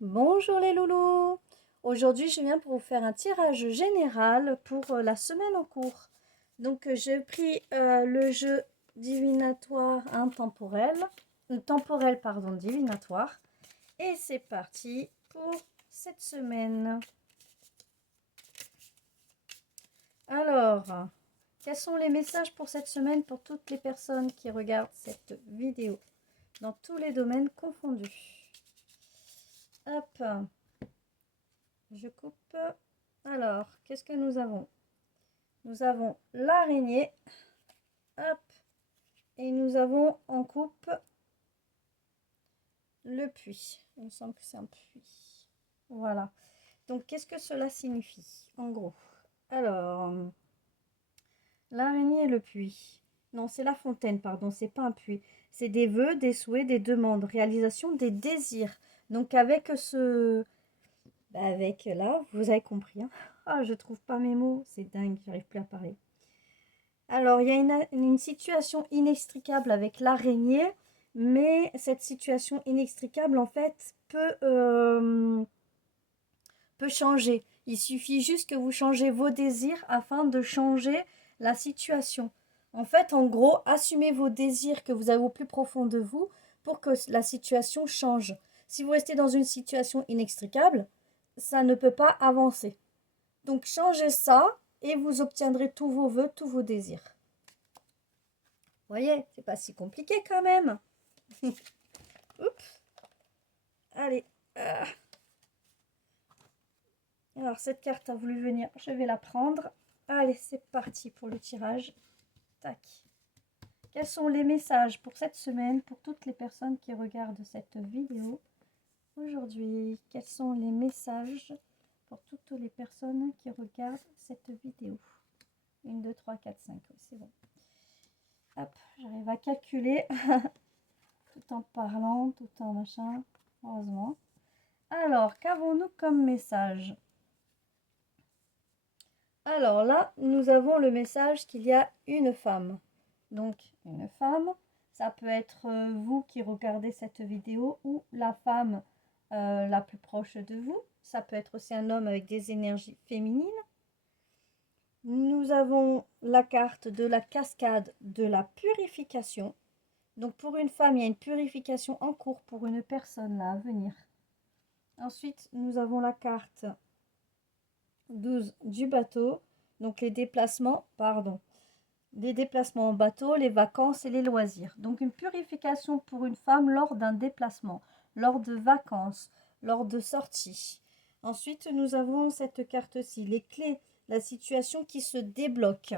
Bonjour les loulous! Aujourd'hui, je viens pour vous faire un tirage général pour la semaine en cours. Donc, j'ai pris le jeu divinatoire intemporel, temporel, pardon, divinatoire. Et c'est parti pour cette semaine. Alors, quels sont les messages pour cette semaine pour toutes les personnes qui regardent cette vidéo, dans tous les domaines confondus? Hop! Je coupe. Alors, qu'est-ce que nous avons? Nous avons l'araignée. Hop. Et nous avons en coupe le puits. Il me semble que c'est un puits. Voilà. Donc, qu'est-ce que cela signifie, en gros? Alors, l'araignée et le puits. Non, c'est la fontaine, pardon, c'est pas un puits. C'est des vœux, des souhaits, des demandes, réalisation des désirs. Donc, avec ce... avec là, vous avez compris. Hein. Ah, je trouve pas mes mots. C'est dingue, j'arrive plus à parler. Alors, il y a une situation inextricable avec l'araignée, mais cette situation inextricable, en fait, peut changer. Il suffit juste que vous changez vos désirs afin de changer la situation. En fait, en gros, assumez vos désirs que vous avez au plus profond de vous pour que la situation change. Si vous restez dans une situation inextricable, ça ne peut pas avancer. Donc, changez ça et vous obtiendrez tous vos vœux, tous vos désirs. Vous voyez, c'est pas si compliqué quand même. Oups. Allez. Alors, cette carte a voulu venir. Je vais la prendre. Allez, c'est parti pour le tirage. Tac. Quels sont les messages pour cette semaine pour toutes les personnes qui regardent cette vidéo aujourd'hui? Quels sont les messages pour toutes les personnes qui regardent cette vidéo? 1, 2, 3, 4, 5. Oui, c'est bon. Hop, j'arrive à calculer tout en parlant, tout en machin. Heureusement. Alors, qu'avons-nous comme message? Alors là, nous avons le message qu'il y a une femme. Donc, une femme, ça peut être vous qui regardez cette vidéo ou la femme la plus proche de vous. Ça peut être aussi un homme avec des énergies féminines. Nous avons la carte de la cascade de la purification. Donc, pour une femme, il y a une purification en cours pour une personne là à venir. Ensuite, nous avons la carte 12 du bateau. Donc, les déplacements en bateau, les vacances et les loisirs. Donc, une purification pour une femme lors d'un déplacement, lors de vacances, lors de sorties. Ensuite, nous avons cette carte-ci, les clés, la situation qui se débloque.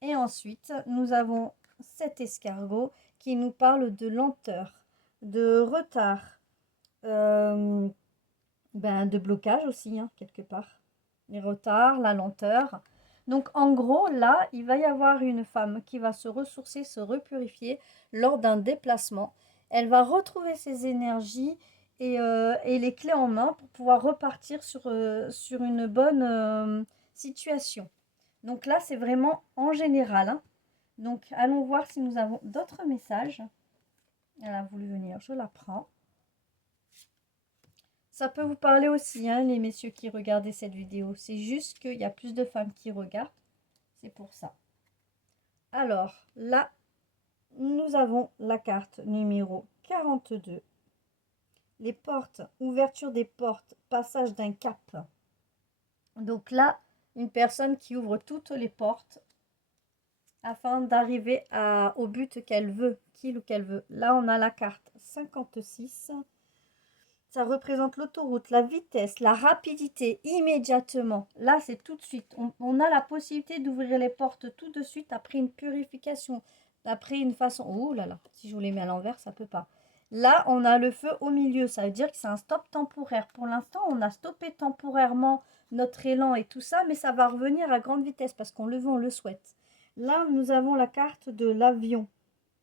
Et ensuite, nous avons cet escargot qui nous parle de lenteur, de retard, de blocage aussi, hein, quelque part. Les retards, la lenteur. Donc en gros, là, il va y avoir une femme qui va se ressourcer, se repurifier lors d'un déplacement. Elle va retrouver ses énergies et les clés en main pour pouvoir repartir sur une bonne situation. Donc là, c'est vraiment en général. Hein. Donc allons voir si nous avons d'autres messages. Elle a voulu venir, je la prends. Ça peut vous parler aussi, hein, les messieurs qui regardaient cette vidéo. C'est juste qu'il y a plus de femmes qui regardent. C'est pour ça. Alors, là, nous avons la carte numéro 42. Les portes, ouverture des portes, passage d'un cap. Donc là, une personne qui ouvre toutes les portes afin d'arriver au but qu'elle veut, qu'il ou qu'elle veut. Là, on a la carte 56. Ça représente l'autoroute, la vitesse, la rapidité, immédiatement. Là, c'est tout de suite. On a la possibilité d'ouvrir les portes tout de suite après une purification, après une façon... Oh là là, si je vous les mets à l'envers, ça peut pas. Là, on a le feu au milieu. Ça veut dire que c'est un stop temporaire. Pour l'instant, on a stoppé temporairement notre élan et tout ça, mais ça va revenir à grande vitesse parce qu'on le veut, on le souhaite. Là, nous avons la carte de l'avion.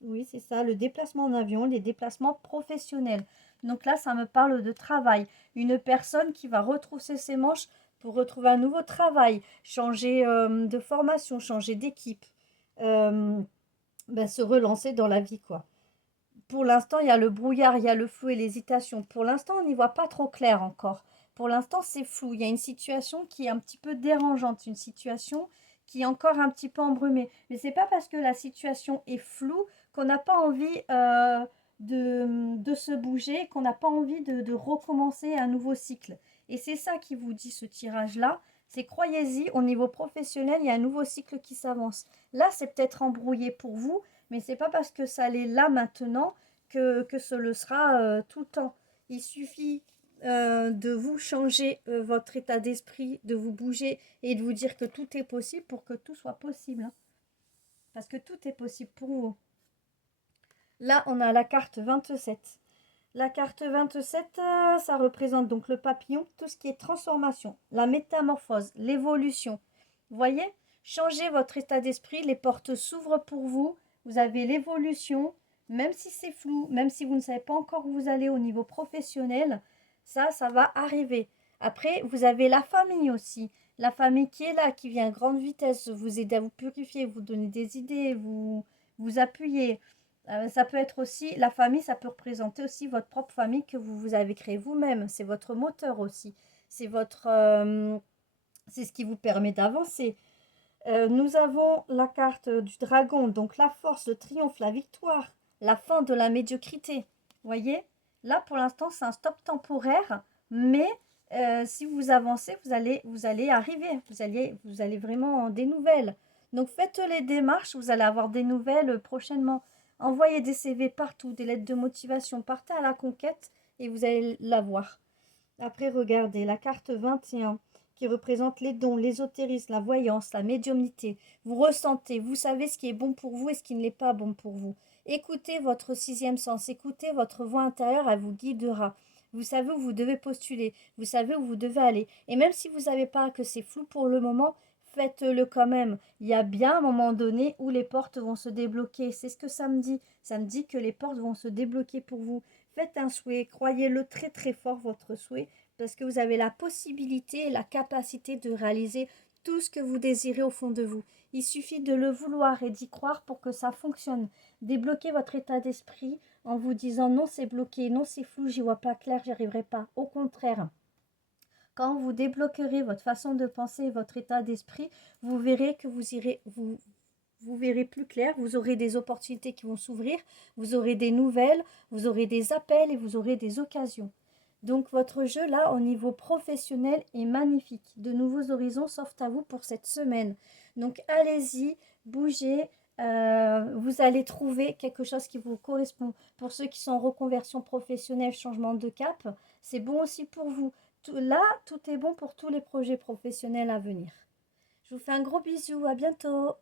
Oui, c'est ça, le déplacement en avion, les déplacements professionnels. Donc là, ça me parle de travail. Une personne qui va retrousser ses manches pour retrouver un nouveau travail, changer de formation, changer d'équipe, se relancer dans la vie, quoi. pour l'instant, il y a le brouillard, il y a le flou et l'hésitation. Pour l'instant, on n'y voit pas trop clair encore. Pour l'instant, c'est flou. Il y a une situation qui est un petit peu dérangeante, une situation qui est encore un petit peu embrumée. Mais c'est pas parce que la situation est floue qu'on n'a pas envie de se bouger, qu'on n'a pas envie de recommencer un nouveau cycle. Et c'est ça qui vous dit ce tirage-là. C'est croyez-y, au niveau professionnel, il y a un nouveau cycle qui s'avance. Là, c'est peut-être embrouillé pour vous, mais c'est pas parce que ça l'est là maintenant que ce le sera tout le temps. Il suffit de vous changer votre état d'esprit, de vous bouger et de vous dire que tout est possible pour que tout soit possible, hein. Parce que tout est possible pour vous. Là, on a la carte 27. La carte 27, ça représente donc le papillon, tout ce qui est transformation, la métamorphose, l'évolution. Vous voyez, changez votre état d'esprit, les portes s'ouvrent pour vous, vous avez l'évolution, même si c'est flou, même si vous ne savez pas encore où vous allez au niveau professionnel, ça va arriver. Après, vous avez la famille aussi, la famille qui est là, qui vient à grande vitesse, vous aider à vous purifier, vous donner des idées, vous appuyer. Ça peut être aussi, la famille, ça peut représenter aussi votre propre famille que vous avez créée vous-même. C'est votre moteur aussi. C'est c'est ce qui vous permet d'avancer. Nous avons la carte du dragon, donc la force, le triomphe, la victoire, la fin de la médiocrité. Voyez, là pour l'instant c'est un stop temporaire, mais si vous avancez, vous allez arriver, vous allez vraiment des nouvelles. Donc faites les démarches, vous allez avoir des nouvelles prochainement. Envoyez des CV partout, des lettres de motivation, partez à la conquête et vous allez l'avoir. Après, regardez la carte 21 qui représente les dons, l'ésotérisme, la voyance, la médiumnité. Vous ressentez, vous savez ce qui est bon pour vous et ce qui ne l'est pas bon pour vous. Écoutez votre sixième sens, écoutez votre voix intérieure, elle vous guidera. Vous savez où vous devez postuler, vous savez où vous devez aller. Et même si vous ne savez pas que c'est flou pour le moment, faites-le quand même. Il y a bien un moment donné où les portes vont se débloquer. C'est ce que ça me dit. Ça me dit que les portes vont se débloquer pour vous. Faites un souhait, croyez-le très très fort votre souhait, parce que vous avez la possibilité et la capacité de réaliser tout ce que vous désirez au fond de vous. Il suffit de le vouloir et d'y croire pour que ça fonctionne. Débloquez votre état d'esprit en vous disant non c'est bloqué, non c'est flou, j'y vois pas clair, j'y arriverai pas. Au contraire, quand vous débloquerez votre façon de penser et votre état d'esprit, vous verrez que vous verrez plus clair, vous aurez des opportunités qui vont s'ouvrir, vous aurez des nouvelles, vous aurez des appels et vous aurez des occasions. Donc votre jeu là au niveau professionnel est magnifique. De nouveaux horizons s'offrent à vous pour cette semaine. Donc allez-y, bougez, vous allez trouver quelque chose qui vous correspond. Pour ceux qui sont en reconversion professionnelle, changement de cap, c'est bon aussi pour vous. Là, tout est bon pour tous les projets professionnels à venir. Je vous fais un gros bisou, à bientôt.